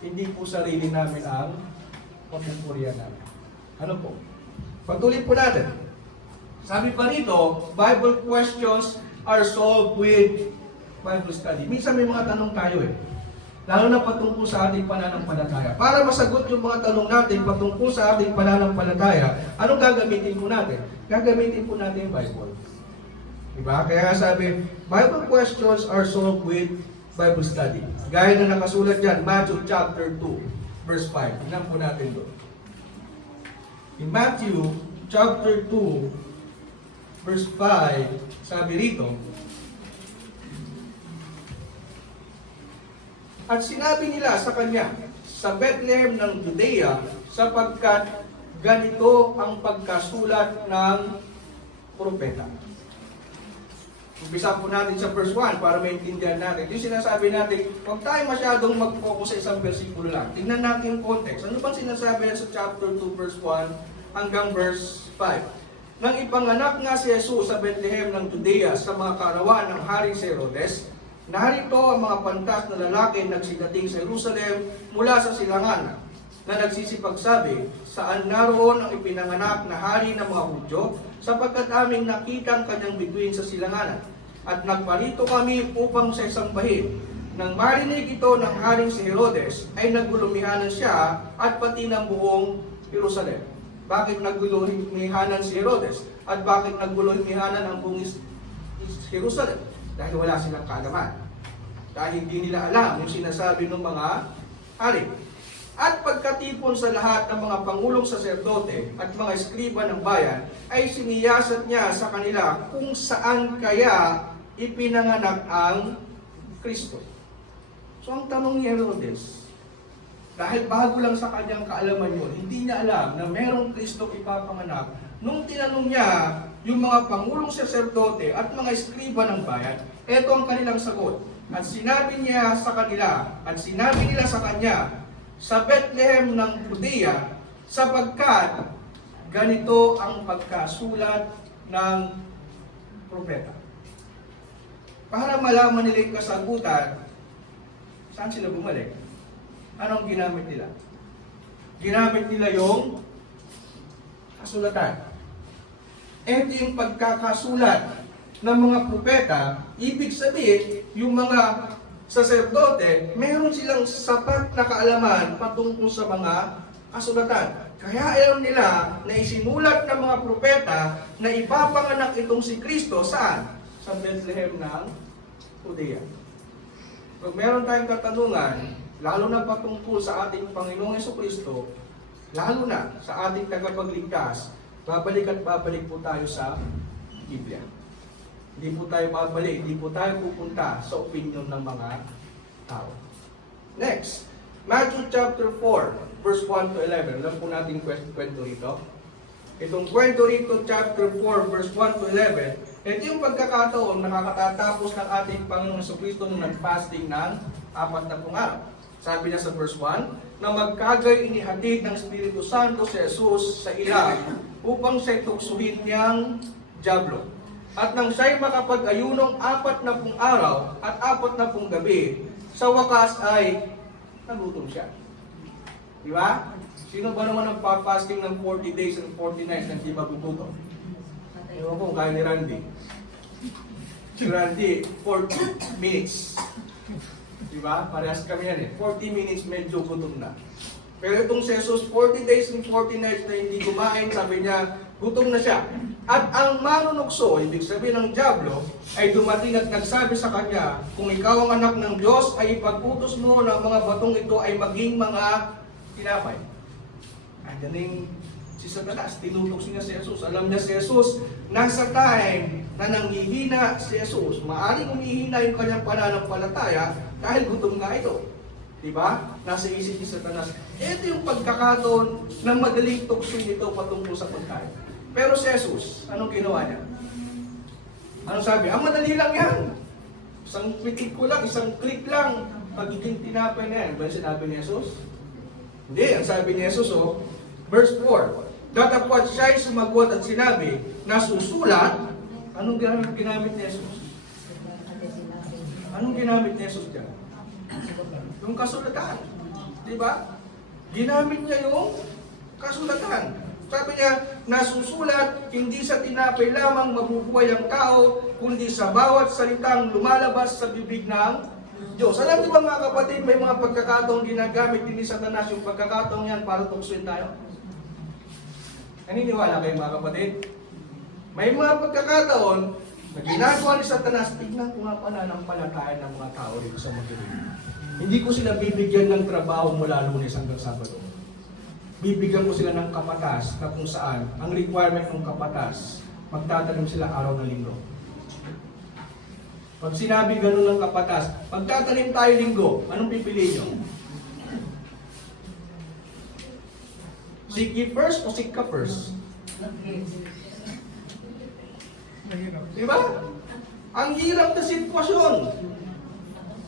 Hindi po sarili namin ang papupurihan namin. Ano po? Patuloy po natin. Sabi pa rito, Bible questions are solved with Bible study. Minsan may mga tanong tayo lalo na patungkol sa ating pananampalataya. Para masagot yung mga tanong natin patungkol sa ating pananampalataya, anong gagamitin po natin? Gagamitin po natin yung Bible. Diba? Kaya sabi, Bible questions are solved with Bible study. Gaya na nakasulat dyan, Matthew chapter 2, verse 5. Tingnan po natin doon. In Matthew chapter 2, verse 5, sabi rito, at sinabi nila sa kanya, sa Bethlehem ng Judea, sapagkat ganito ang pagkasulat ng propeta. Umpisa po natin sa verse 1 para maintindihan natin. Yung sinasabi natin, huwag tayo masyadong mag-focus sa isang versikulo lang. Tingnan natin yung context. Ano bang sinasabi sa chapter 2 verse 1 hanggang verse 5? Nang ipanganak nga si Jesus sa Bethlehem ng Judea sa mga kaarawan ng Haring si Herodes, narito ang mga pantas na lalaki nagsidating sa Jerusalem mula sa silangan na nagsisipagsabi, saan naroon ang ipinanganak na hari ng mga Hudyo, sapagkat aming nakita ang kanyang bituin sa silanganan. At nagparito kami upang sa isang bahin. Nang marinig ito ng haring si Herodes, ay nagulumihanan siya at pati ng buong Jerusalem. Bakit nagulumihanan si Herodes? At bakit nagulumihanan ang buong Jerusalem? Dahil wala silang kaalaman. Dahil hindi nila alam yung sinasabi ng mga hari. At pagkatipon sa lahat ng mga pangulong saserdote at mga eskriba ng bayan, ay siniyasat niya sa kanila kung saan kaya ipinanganak ang Kristo. So ang tanong ni Herodes, dahil bago lang sa kanyang kaalaman yun, hindi niya alam na merong Kristo ipapanganak. Nung tinanong niya yung mga pangulong saserdote at mga eskriba ng bayan, ito ang kanilang sagot. At sinabi niya sa kanila, at sinabi nila sa kanya, sa Bethlehem ng Judea, sapagkat ganito ang pagkasulat ng propeta. Para malaman nila yung kasagutan, saan sila bumalik? Anong ginamit nila? Ginamit nila yung kasulatan. Ito yung pagkakasulat ng mga propeta. Ibig sabihin, yung mga saserdote, meron silang sapat na kaalaman patungkol sa mga kasulatan. Kaya alam nila na isinulat ng mga propeta na ipapanganak itong si Kristo saan? Sa Bethlehem ng Judea. Pag meron tayong katanungan, lalo na patungkol sa ating Panginoong Jesucristo, lalo na sa ating tagapagligtas, babalik at babalik po tayo sa Biblia. Hindi po tayo babalik, hindi po tayo pupunta sa opinion ng mga tao. Next, Matthew chapter 4, verse 1 to 11. Alam po natin kwento rito. Itong kwento rito, chapter 4, verse 1 to 11, ito yung pagkakataon nakakatatapos ng ating Panginoong Jesucristo nung nag-fasting ng 40 araw. Sabi niya sa verse 1, na magkagay inihatid ng Espiritu Santo si Jesus sa ilang upang siya'y tuksuhin niyang dyablo. At nang siya'y makapag-ayunong 40 araw at 40 gabi, sa wakas ay nagutom siya. Di ba? Sino ba naman ang fasting ng 40 days and 40 nights na hindi magugutom? Ewan ko, kaya ni Randy. Si Randy, 40 minutes. Di ba? Parehas kami yan 40 minutes medyo gutom na. Pero itong si Jesus, 40 days and 40 nights na hindi kumain, sabi niya, gutom na siya. At ang manunukso, ibig sabihin ng dyablo, ay dumating at nagsabi sa kanya, kung ikaw ang anak ng Diyos, ay ipag-utos mo na ang mga batong ito ay maging mga tinapay. Andiyan na yung si Satanas, tinutok niya si Jesus. Alam niya si Jesus, nasa time na nanghihina si Jesus. Maaring umihina yung kanyang pananampalataya dahil gutom nga ito. Diba? Nasa isip ni Satanas. Ito yung pagkakataon na madaling tuksoy nito patungkol sa pagkain. Pero si Jesus, anong ginawa niya? Anong sabi? Ang madali lang yan. Isang pitik ko lang, isang click lang, magiging tinapay na yan. Ba yung sinabi ni Jesus? Hindi, ang sabi ni Jesus, verse 4, datapwat siya'y sumagot at sinabi, nasusulat, anong ginamit ni Jesus? Anong ginamit ni Jesus dyan? Yung kasulatan. Diba? Ginamit niya yung kasulatan. Sabi niya, nasusulat, hindi sa tinapay lamang mabubuhay ang tao, kundi sa bawat salitang lumalabas sa bibig ng Diyos. Alam niyo ba mga kapatid, may mga pagkakataong ginagamit din ni Satanas yung pagkakataong yan para tuksuin tayo? Naniniwala kayo mga kapatid? May mga pagkakataon na ginagawa ni Satanas, tignan ko nga pananampalataya ng mga tao dito sa mundo. Hindi ko sila bibigyan ng trabaho mula Lunes hanggang Sabado. Bibigyan ko sila ng kapatas na kung saan ang requirement ng kapatas, magtatanim sila araw ng linggo. Pag sinabi ganun ng kapatas, magtatanim tayo linggo, anong pipiliin nyo? Seek ye first o seek ka first? Diba? Ang hirap na sitwasyon.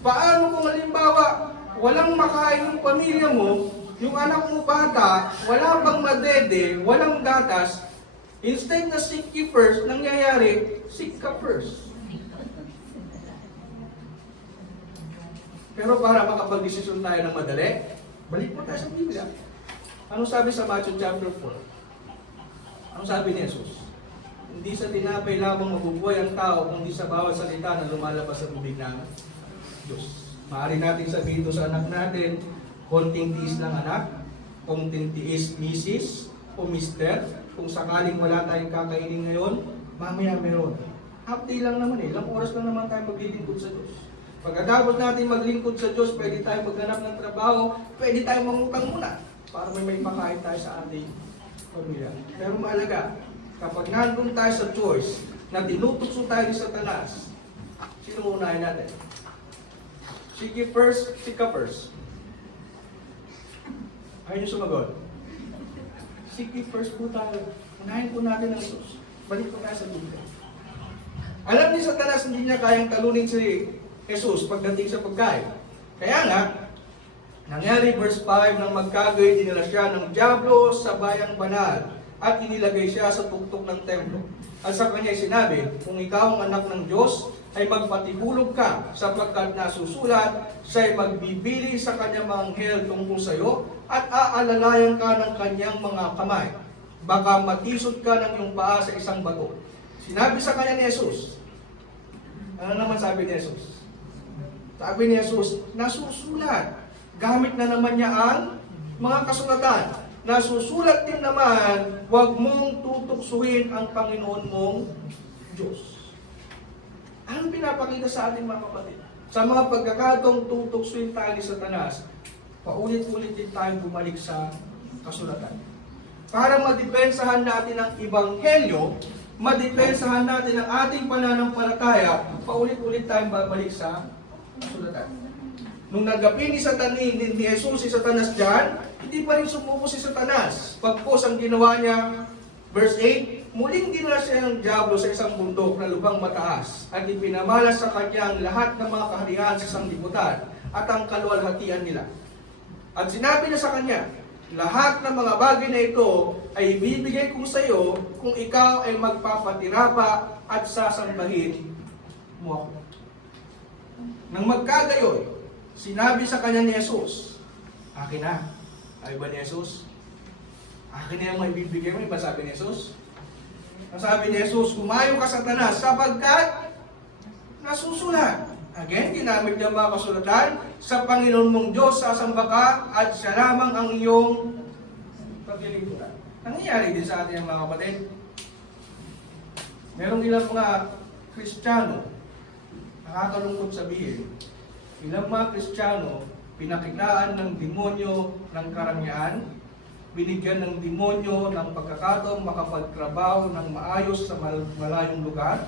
Paano kung halimbawa, walang makain ng pamilya mo, yung anak mo bata, wala pang madede, walang gatas, instead na seek ye first, nangyayari, seek ka first. Pero para makapag-desisyon tayo ng madali, balik mo tayo sa Biblia. Anong sabi sa Matthew chapter 4? Anong sabi ni Jesus? Hindi sa tinapay lamang mabubuhay ang tao, kundi sa bawat salita na lumalabas sa bibig ng Diyos. Maaari natin sabihin ito sa anak natin, konting tiis lang anak, konting tiis misis o mister, kung sakaling wala tayong kakainin ngayon, mamaya meron. Half day lang naman ilang oras lang naman tayo maglilingkod sa Diyos. Pagkatapos natin maglingkod sa Diyos, pwede tayo maghanap ng trabaho, pwede tayo mangutang muna para may pakain tayo sa ating pamilya. Pero mahalaga, kapag nandun tayo sa choice na tinutokso tayo ni Satanas, sino unahin natin? Sige first, seek ka first. Ayaw nyo sumagot. Sige first po tayo. Unahin po natin ang Diyos. Balik po tayo sa Biblia. Alam ni Satanas, hindi niya kayang talunin si Jesus pagdating sa pagkain. Kaya nga, nangyari verse 5, nang magkagay, dinala siya ng dyablo sa bayang banal at inilagay siya sa tuktok ng templo. At sa kanya sinabi, kung ikaw ang anak ng Diyos, ay magpatihulog ka, sapagkat nasusulat, siya'y magbibili sa kanyang mga anghel tungkol sa iyo, at aalalayan ka ng kanyang mga kamay. Baka matisod ka ng iyong paa sa isang bato. Sinabi sa kanya ni Jesus, ano naman sabi ni Jesus? Sabi ni Jesus, nasusulat. Gamit na naman niya ang mga kasulatan. Nasusulat din naman, huwag mong tutuksuhin ang Panginoon mong Diyos. Anong pinapakita sa ating mga kapatid? Sa mga pagkakataong tutuksuin tayo ni Satanas, paulit-ulit din tayong bumalik sa kasulatan. Para madepensahan natin ang Ebanghelyo, madepensahan natin ang ating pananampalataya, paulit-ulit tayong babalik sa kasulatan. Nung nagapi ni Jesus si Satanas dyan, hindi pa rin sumuko si Satanas. Pagpos ang ginawa niya, verse 8, muling dinala siya ng dyablo sa isang bundok na lubang mataas at ipinamalas sa kanya ang lahat ng mga kaharian sa sanglibutan at ang kaluwalhatian nila. At sinabi niya sa kanya, lahat ng mga bagay na ito ay ibibigay ko sa iyo kung ikaw ay magpapatirapa at sasambahin mo ako. Nang magkagayon, sinabi sa kanya ni Jesus, akin na. Ay ba ni Jesus? Akin na yung maibibigay mo. Iba sabi ni Jesus? Ang sabi ni Jesus, kumayo ka Satanas sapagkat nasusulat. Again, ginamit niya mga kasulatan, sa Panginoon mong Diyos sasamba ka at siya lamang ang iyong paglilingkuran. Nangyayari din sa atin mga kapatid. Merong ilang mga Kristiyano, nakakalungkot sabihin, ilang mga Kristiyano, pinakitaan ng demonyo ng karangyaan, binigyan ng demonyo ng pagkakataong makapagtrabaho ng maayos sa malayong lugar.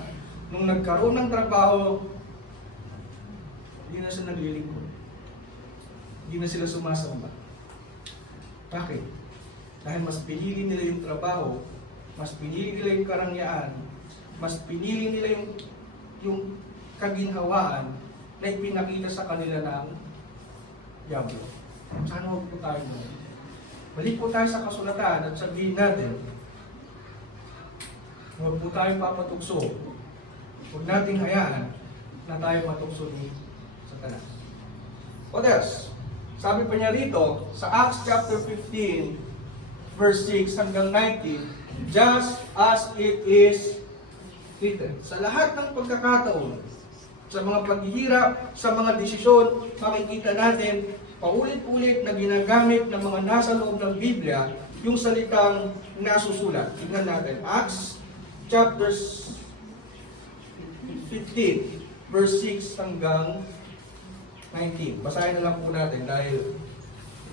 Nung nagkaroon ng trabaho, hindi na sila naglilingkod. Hindi na sila sumasamba. Bakit? Dahil mas pinili nila yung trabaho, mas pinili nila yung karangyaan, mas pinili nila yung kaginhawaan na ipinakita sa kanila ng diablo. Sana huwag po tayo mo. Balik po tayo sa kasulatan at sabihin natin, huwag po tayo papatugso. Huwag nating hayaan na tayo matugso ni Satanas. What else? Sabi pa niya rito, sa Acts chapter 15, verse 6 hanggang 19, just as it is written. Sa lahat ng pagkakataon, sa mga paghihirap, sa mga desisyon, makikita natin paulit-ulit na ginagamit ng mga nasa loob ng Biblia yung salitang nasusulat. Tingnan natin, Acts chapter 15, verse 6 hanggang 19. Basahin na lang po natin dahil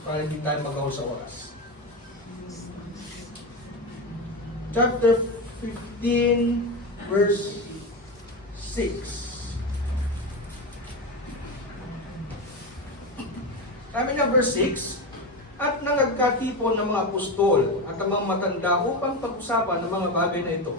para hindi tayo magaw sa oras. Chapter 15, verse 6. Sabi niya verse 6, at nagkatipon ng mga apostol at ang mga matanda upang pag-usapan ng mga bagay na ito.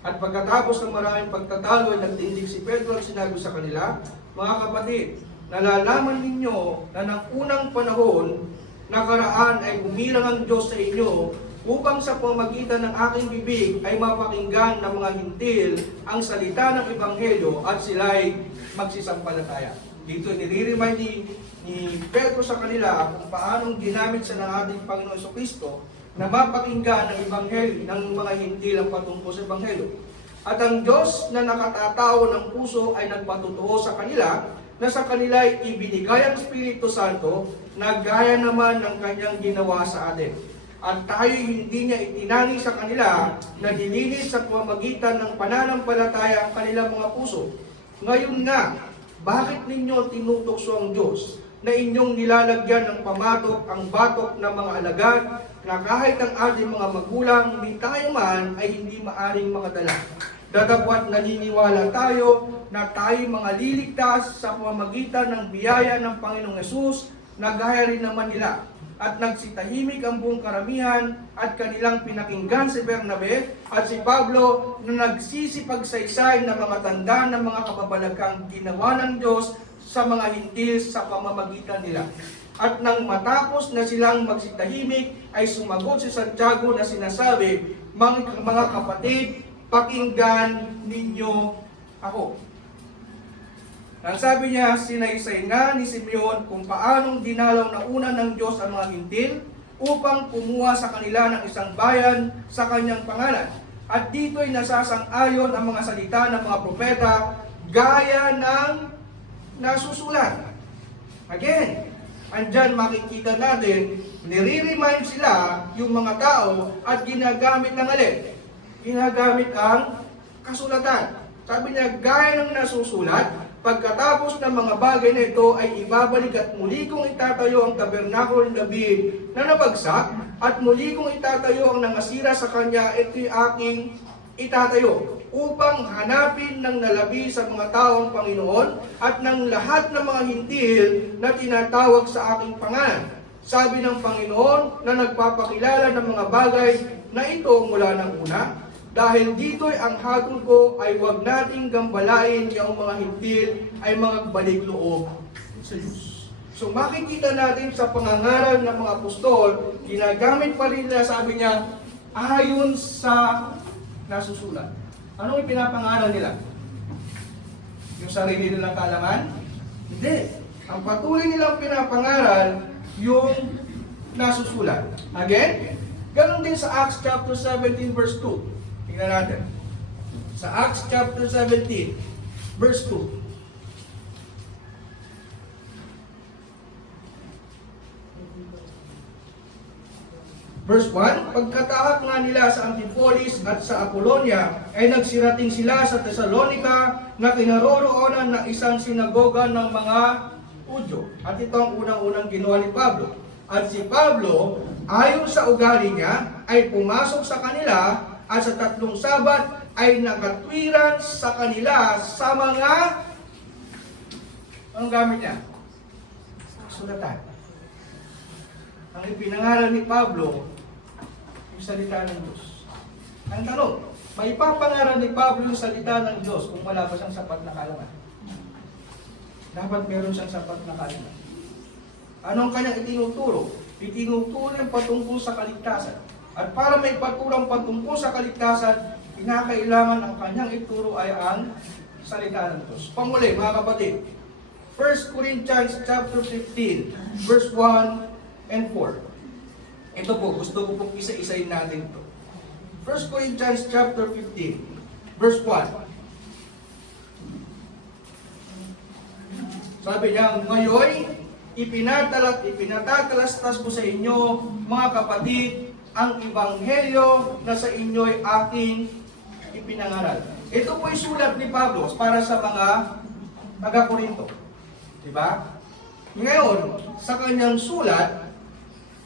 At pagkatapos ng maraming pagtatalo ay nagtindig si Pedro at sinabi sa kanila, mga kapatid, nalalaman ninyo na ng unang panahon nakaraan ay umirang ang Diyos sa inyo upang sa pamamagitan ng aking bibig ay mapakinggan ng mga hintil ang salita ng Ebanghelyo at sila'y magsisampalataya. Dito nire-remind ni Pedro sa kanila kung paanong ginamit sa ng ating Panginoon Jesucristo na mapakinggan ng Ebanghelyo ng mga hintil ang patungkol sa Ebanghelyo. At ang Diyos na nakatatao ng puso ay nagpatutuo sa kanila na sa kanila ay ibinigay ang Espiritu Santo na gaya naman ng kanyang ginawa sa atin. At tayo hindi niya itinanggi sa kanila na dinilis sa pamamagitan ng pananampalataya ang kanilang mga puso. Ngayon nga, bakit ninyo tinutokso ang Diyos na inyong nilalagyan ng pamatok ang batok ng mga alagad na kahit ang ating mga magulang ni tayo man ay hindi maaring makadala? Datapwat naniniwala tayo na tayo mga liligtas sa pamamagitan ng biyaya ng Panginoong Yesus na gaya rin naman nila. At nagsitahimik ang buong karamihan at kanilang pinakinggan si Bernabe at si Pablo na nagsisipagsaysay ng mga tanda ng mga kababalagkang ginawa ng Diyos sa mga hintil sa pamamagitan nila. At nang matapos na silang magsitahimik ay sumagot si Santiago na sinasabi, mga kapatid, pakinggan ninyo ako. Ang sabi niya, sinaysay na ni Simeon kung paanong dinalaw na una ng Diyos ang mga hintil upang kumuha sa kanila ng isang bayan sa kanyang pangalan. At dito'y nasasang-ayon ang mga salita ng mga propeta gaya ng nasusulat. Again, andyan makikita natin, nire-remind sila yung mga tao at ginagamit ng alin? Ginagamit ang kasulatan. Sabi niya, gaya ng nasusulat, pagkatapos ng mga bagay na ito ay ibabalik at muli kong itatayo ang tabernakulo ni David na nabagsak at muli kong itatayo ang nangasira sa kanya, ito'y aking itatayo upang hanapin ng nalabi sa mga taong Panginoon at ng lahat ng mga hintil na tinatawag sa aking pangalan. Sabi ng Panginoon na nagpapakilala ng mga bagay na ito mula ng una. Dahil dito'y ang hatol ko ay huwag nating gambalain yung mga hintil ay mga balik loob sa Diyos. So makikita natin sa pangangaral ng mga apostol, ginagamit pa rin nila, sabi niya, ayon sa nasusulat. Anong ipinapangaral nila? Yung sarili nilang kaalaman? Hindi. Ang patuloy nilang pinapangaral, yung nasusulat. Again, ganun din sa Acts chapter 17 verse 2. Tingnan natin. Sa Acts chapter 17, verse 2. Verse 1, pagkatahak nga nila sa Amphipolis at sa Apollonia, ay nagsirating sila sa Thessalonica na kinaroroonan ng isang sinagoga ng mga Hudyo. At ito ang unang-unang ginawa ni Pablo. At si Pablo, ayon sa ugali niya, ay pumasok sa kanila at sa 3 Sabat ay nakatwiran sa kanila sa mga... Anong gamit niya? Sulatan. Ang ipinangaral ni Pablo, yung salita ng Diyos. Ang tanong, may ipapangaral ni Pablo yung salita ng Diyos kung wala ba siyang sapat na kaalaman? Dapat meron siyang sapat na kaalaman. Anong kanyang itinuturo? Itinuturo yung patungkol sa kaligtasan. At para may paturang patungkol sa kaligtasan, kinakailangan ang kanyang ituro ay ang salita ng Diyos. Panguli, mga kapatid, 1 Corinthians chapter 15, verse 1 and 4. Ito po, gusto ko pong isa-isayin natin ito. 1 Corinthians chapter 15, verse 1. Sabi niya, ngayon, ipinatatalastas ko sa inyo, mga kapatid, ang ebanghelyo na sa inyo'y aking ipinangaral. Ito po ay sulat ni Pablo para sa mga taga-Korinto. Diba? Ngayon, sa kanyang sulat,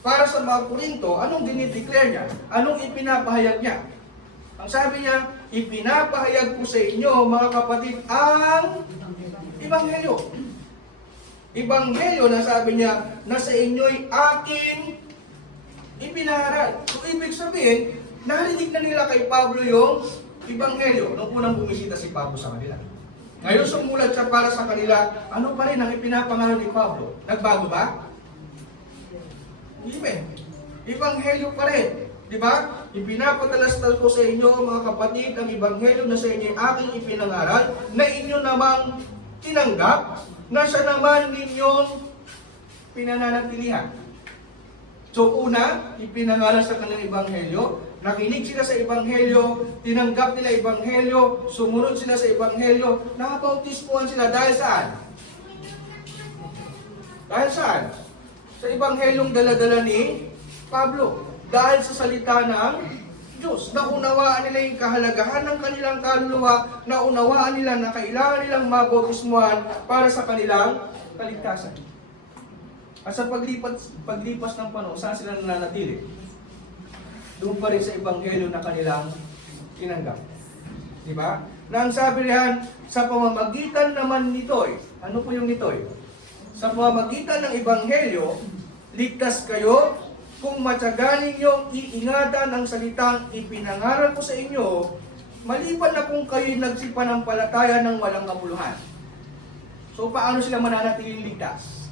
para sa mga Korinto, anong dinideclare niya? Anong ipinapahayag niya? Ang sabi niya, ipinapahayag ko sa inyo, mga kapatid, ang ebanghelyo. Ebanghelyo na sabi niya, na sa inyo'y aking ipinaharal. So, ibig sabihin, narinig na nila kay Pablo yung ebanghelyo nung unang bumisita si Pablo sa kanila. Ngayon sumulat siya para sa kanila, ano pa rin ang ipinapangaral ni Pablo? Nagbago ba? Hindi. Ebanghelyo pa rin. Di ba? Ipinapatalastas ko sa inyo, mga kapatid, ang ebanghelyo na sa inyo aking ipinangaral, na inyo namang tinanggap, na siya naman ninyong pinananatilihan. So una, ipinangaral sa kanilang ebanghelyo, nakinig sila sa ebanghelyo, tinanggap nila ebanghelyo, sumunod sila sa ebanghelyo, nakabautismuhan sila dahil saan? Dahil saan? Sa ebanghelyong dala-dala ni Pablo. Dahil sa salita ng Diyos. Naunawaan nila yung kahalagahan ng kanilang kaluluwa, naunawaan nila na kailangan nilang mabautismuhan para sa kanilang kaligtasan. At sa paglipas ng panahon, saan sila nananatili? Doon pa rin sa ebanghelyo na kanilang tinanggap. Diba? Na ang sabi riyan, sa pamamagitan naman nito'y, ano po yung nito'y? Sa pamamagitan ng ebanghelyo, ligtas kayo kung matyagan ninyong iingatan ang salitang ipinangaral ko sa inyo, maliban na kung kayo'y nagsipanampalataya ng walang kabuluhan. So paano sila mananatiling ligtas?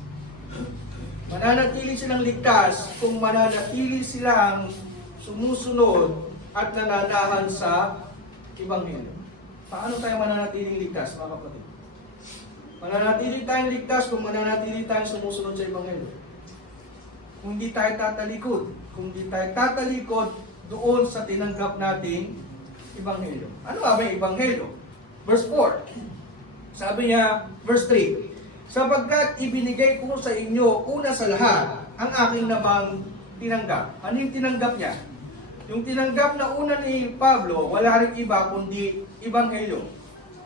Mananatili silang ligtas kung mananatili silang sumusunod at nananahan sa ebanghelyo. Paano tayo mananatiling ligtas, mga kapatid? Mananatili tayong ligtas kung mananatili tayong sumusunod sa ebanghelyo. Kung hindi tayo tatalikod, doon sa tinanggap nating ebanghelyo. Ano ba yung ebanghelyo? Verse 4. Sabi niya, verse 3, sapagkat ibinigay ko sa inyo una sa lahat ang aking namang tinanggap. Ano yung tinanggap niya? Yung tinanggap na una ni Pablo, wala rin iba kundi ebanghelyo.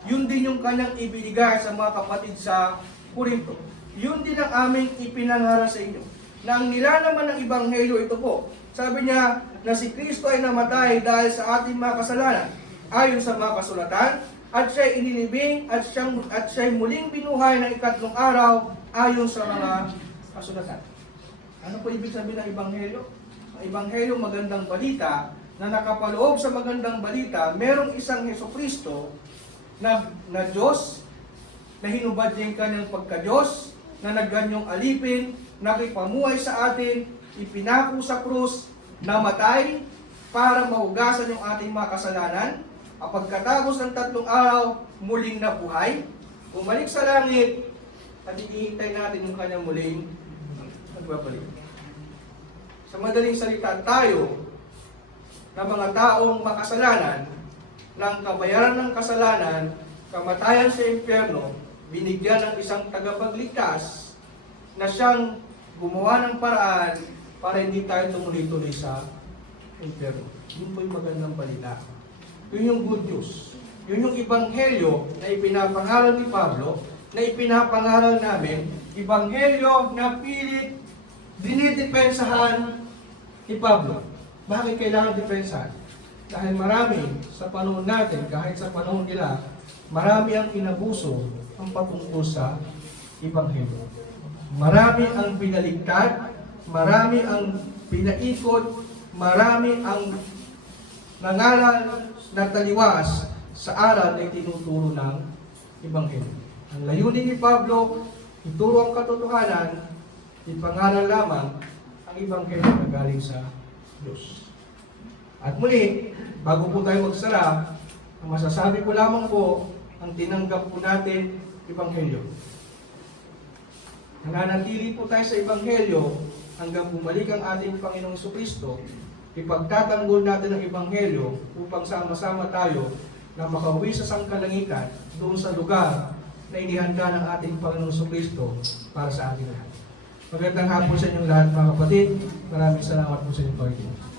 Yun din yung kanyang ibinigay sa mga kapatid sa Korinto. Yun din ang aming ipinangaral sa inyo. Na ang nilalaman ng ebanghelyo ito po. Sabi niya na si Kristo ay namatay dahil sa ating mga kasalanan ayon sa mga kasulatan, at siya'y inilibing at siya'y muling binuhay ng ikatlong araw ayon sa mga kasulatan. Ano po ibig sabihin ng ebanghelyo? Ang ebanghelyo, magandang balita, na nakapaloob sa magandang balita, merong isang Hesukristo na Diyos, na hinubad niya yung kanyang pagka-Diyos, na nagganyong alipin, nakipamuhay sa atin, ipinako sa krus, namatay para mahugasan yung ating mga kasalanan. At pagkatapos ng 3 araw, muling nabuhay, bumalik sa langit, at ihintay natin yung kanyang muling magbabalik. Sa madaling salita, tayo, na mga taong makasalanan, ng kabayaran ng kasalanan, kamatayan sa impyerno, binigyan ng isang tagapagligtas na siyang gumawa ng paraan para hindi tayo tumuloy-tuloy sa impyerno. Yun po yung magandang balita. Yun yung good news. Yun yung ebanghelyo na ipinapangaral ni Pablo, na ipinapangaral namin, ebanghelyo na pilit dinidepensahan ni Pablo. Bakit kailangan depensahan? Dahil marami sa panahon natin, kahit sa panahon nila, marami ang inabuso ang patungkol sa ebanghelyo. Marami ang pinaligtad, marami ang pinaikot, marami ang nangaral na taliwas sa aral na itinuturo ng ebanghelyo. Ang layunin ni Pablo, ituro ang katotohanan, ipangaral lamang ang ebanghelyo na galing sa Diyos. At muli, bago po tayo magsara, ang masasabi ko lamang po, ang tinanggap po natin, ebanghelyo. Nananatili po tayo sa ebanghelyo hanggang bumalik ang ating Panginoong Jesucristo. Ipagtatanggol natin ang ebanghelyo upang sama-sama tayo na makauwi sa sangkalangitan doon sa lugar na inihanda ng ating Panginoong Jesucristo para sa ating lahat. Magandang hapon sa inyong lahat mga kapatid. Maraming salamat po sa inyong pagkikinig.